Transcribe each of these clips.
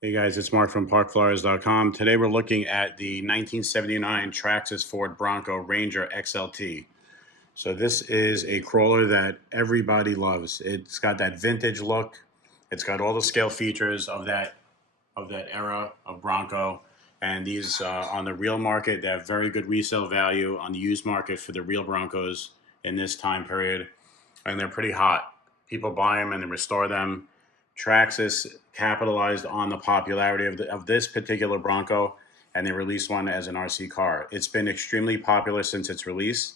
Hey guys, it's Mark from parkflyers.com. Today we're looking at the 1979 Traxxas Ford Bronco Ranger XLT. So this is a crawler that everybody loves. It's got that vintage look. It's got all the scale features of that era of Bronco. And these on the real market, they have very good resale value. On the used market for the real Broncos in this time period, and they're pretty hot. People buy them and they restore them. Traxxas capitalized on the popularity of this particular Bronco, and they released one as an RC car. It's been extremely popular since its release.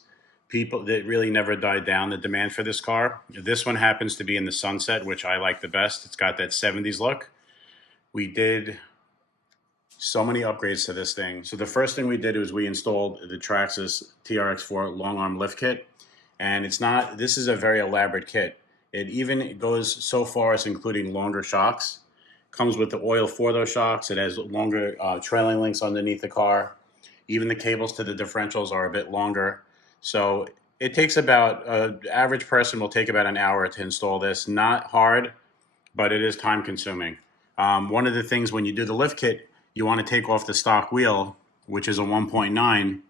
People that really never died down the demand for this car. This one happens to be in the sunset, which I like the best. It's got that 70s look. We did so many upgrades to this thing. So the first thing we did was we installed the Traxxas TRX4 long arm lift kit. And it's not, this is a very elaborate kit. It even goes so far as including longer shocks. Comes with the oil for those shocks. It has longer trailing links underneath the car. Even the cables to the differentials are a bit longer. So it takes about, average person will take about an hour to install this. Not hard, but it is time consuming. One of the things when you do the lift kit, you want to take off the stock wheel, which is a 1.9,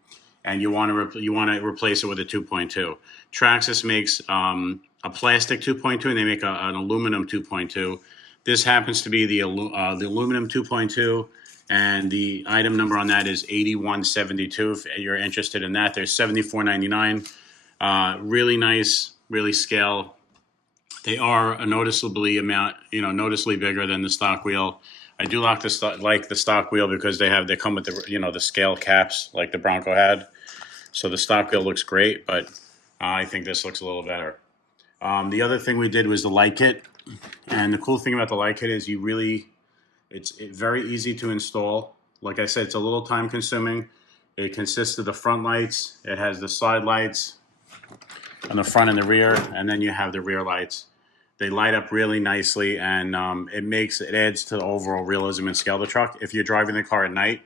and you want to replace it with a 2.2. Traxxas makes a plastic 2.2, and they make an aluminum 2.2. This happens to be the aluminum 2.2, and the item number on that is 8172. If you're interested in that, there's $74.99. Really nice, really scale. They are a noticeably bigger than the stock wheel. I do like the stock wheel because they come with the scale caps like the Bronco had. So the stock wheel looks great, but I think this looks a little better. The other thing we did was the light kit, and the cool thing about the light kit is it's very easy to install. Like I said, it's a little time consuming. It consists of the front lights. It has the side lights on the front and the rear, and then you have the rear lights. They light up really nicely, and it adds to the overall realism and scale of the truck. If you're driving the car at night,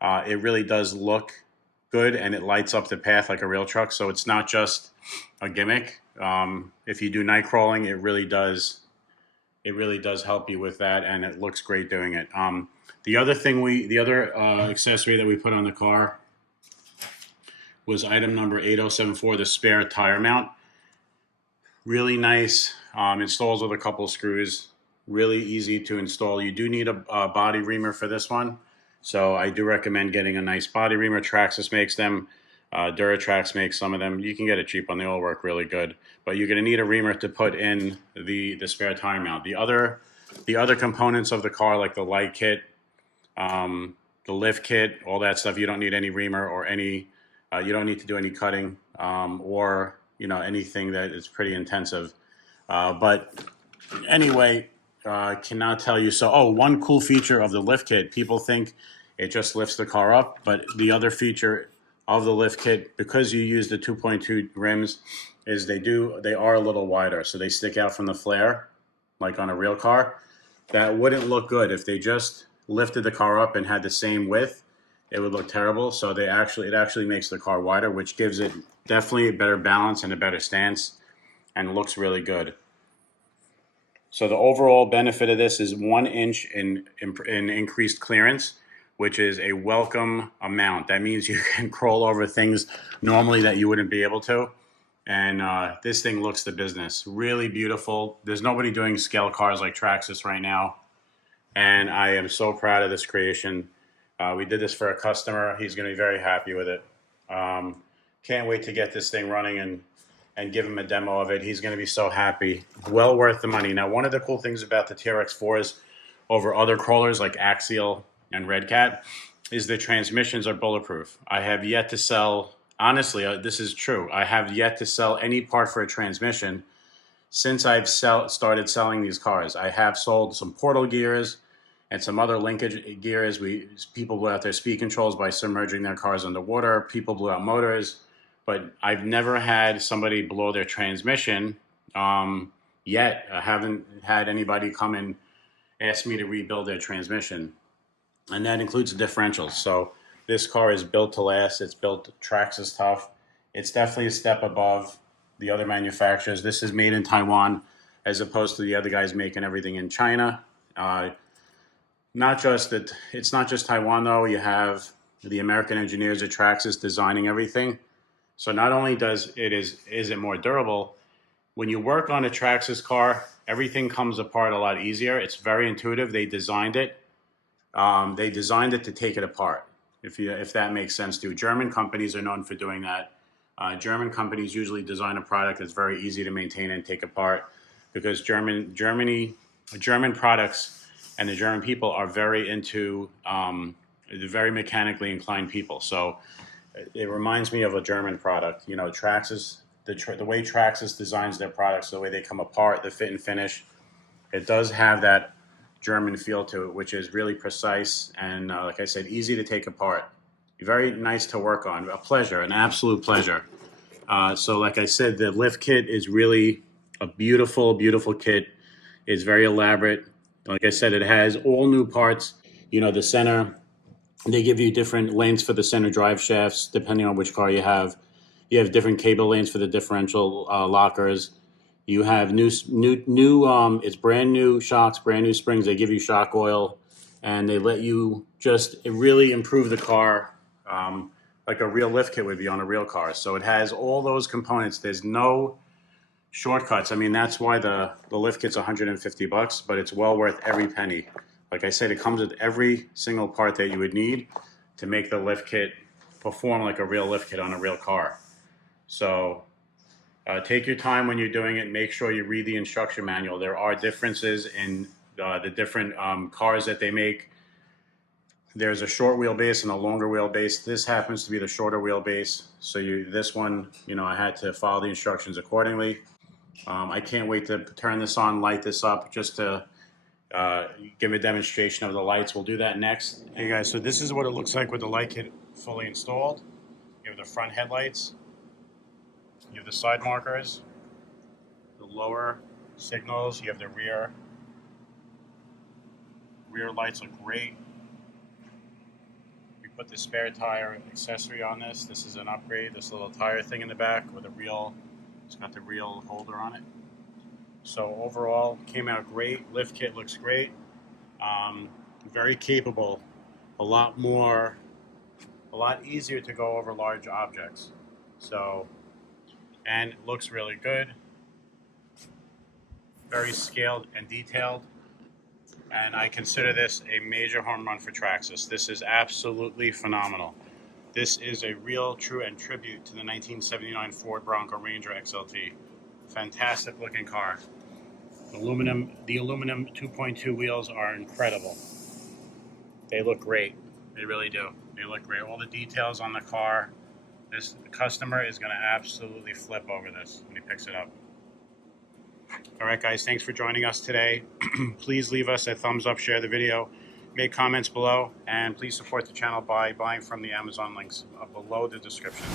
it really does look good, and it lights up the path like a real truck. So it's not just a gimmick. If you do night crawling, it really does help you with that, and it looks great doing it. The other accessory that we put on the car was item number 8074, the spare tire mount. Really nice. Installs with a couple of screws. Really easy to install. You do need a body reamer for this one, so I do recommend getting a nice body reamer. Traxxas makes them. Duratrax makes some of them. You can get it cheap, and they all work really good. But you're going to need a reamer to put in the spare tire mount. The other components of the car, like the light kit, the lift kit, all that stuff, you don't need any reamer or any. You don't need to do any cutting or anything that is pretty intensive. But anyway, cannot tell you. So, one cool feature of the lift kit, people think it just lifts the car up, but the other feature of the lift kit, because you use the 2.2 rims, is they are a little wider, so they stick out from the flare, like on a real car. That wouldn't look good if they just lifted the car up and had the same width. It would look terrible. So it actually makes the car wider, which gives it definitely a better balance and a better stance, and looks really good. So the overall benefit of this is 1 inch in increased clearance, which is a welcome amount. That means you can crawl over things normally that you wouldn't be able to. And this thing looks the business. Really beautiful. There's nobody doing scale cars like Traxxas right now. And I am so proud of this creation. We did this for a customer. He's going to be very happy with it. Can't wait to get this thing running and give him a demo of it. He's going to be so happy. Well worth the money. Now, one of the cool things about the TRX4s over other crawlers like Axial and Red Cat is the transmissions are bulletproof. I have yet to sell, honestly, this is true. I have yet to sell any part for a transmission since I've started selling these cars. I have sold some portal gears and some other linkage gears. People blew out their speed controls by submerging their cars underwater. People blew out motors, but I've never had somebody blow their transmission yet. I haven't had anybody come and ask me to rebuild their transmission, and that includes the differentials. So this car is built to last. It's built Traxxas tough. It's definitely a step above the other manufacturers. This is made in Taiwan, as opposed to the other guys making everything in China. Not just that, it's not just Taiwan though. You have the American engineers at Traxxas designing everything. So not only is it more durable, when you work on a Traxxas car, everything comes apart a lot easier. It's very intuitive. They designed it. They designed it to take it apart. If that makes sense too. German companies are known for doing that. German companies usually design a product that's very easy to maintain and take apart because German products and the German people are very into very mechanically inclined people. So it reminds me of a German product. You know, Traxxas, the way Traxxas designs their products, the way they come apart, the fit and finish, it does have that German feel to it, which is really precise and, like I said, easy to take apart. Very nice to work on. A pleasure, an absolute pleasure. So, like I said, the lift kit is really a beautiful, beautiful kit. It's very elaborate. Like I said, it has all new parts. You know, the center, they give you different lengths for the center drive shafts, depending on which car you have. You have different cable lanes for the differential lockers. You have it's brand new shocks, brand new springs. They give you shock oil, and they let you just really improve the car, like a real lift kit would be on a real car. So it has all those components. There's no shortcuts. I mean, that's why the lift kit's $150, but it's well worth every penny. Like I said, it comes with every single part that you would need to make the lift kit perform like a real lift kit on a real car. So take your time when you're doing it. Make sure you read the instruction manual. There are differences in the different cars that they make. There's a short wheelbase and a longer wheelbase. This happens to be the shorter wheelbase. So this one, you know, I had to follow the instructions accordingly. I can't wait to turn this on, light this up, just to give a demonstration of the lights. We'll do that next. Hey guys, so this is what it looks like with the light kit fully installed. You have the front headlights. You have the side markers, the lower signals. You have the rear lights look great. We put the spare tire accessory on this. This is an upgrade. This little tire thing in the back with it's got the real holder on it. So overall, came out great. Lift kit looks great. Very capable. A lot easier to go over large objects. So, and it looks really good. Very scaled and detailed. And I consider this a major home run for Traxxas. This is absolutely phenomenal. This is a real, true, and tribute to the 1979 Ford Bronco Ranger XLT. Fantastic looking car. The aluminum 2.2 wheels are incredible. They look great. They really do. They look great. All the details on the car. The customer is going to absolutely flip over this when he picks it up. All right, guys, thanks for joining us today. Please leave us a thumbs up, share the video, make comments below, and please support the channel by buying from the Amazon links below the description.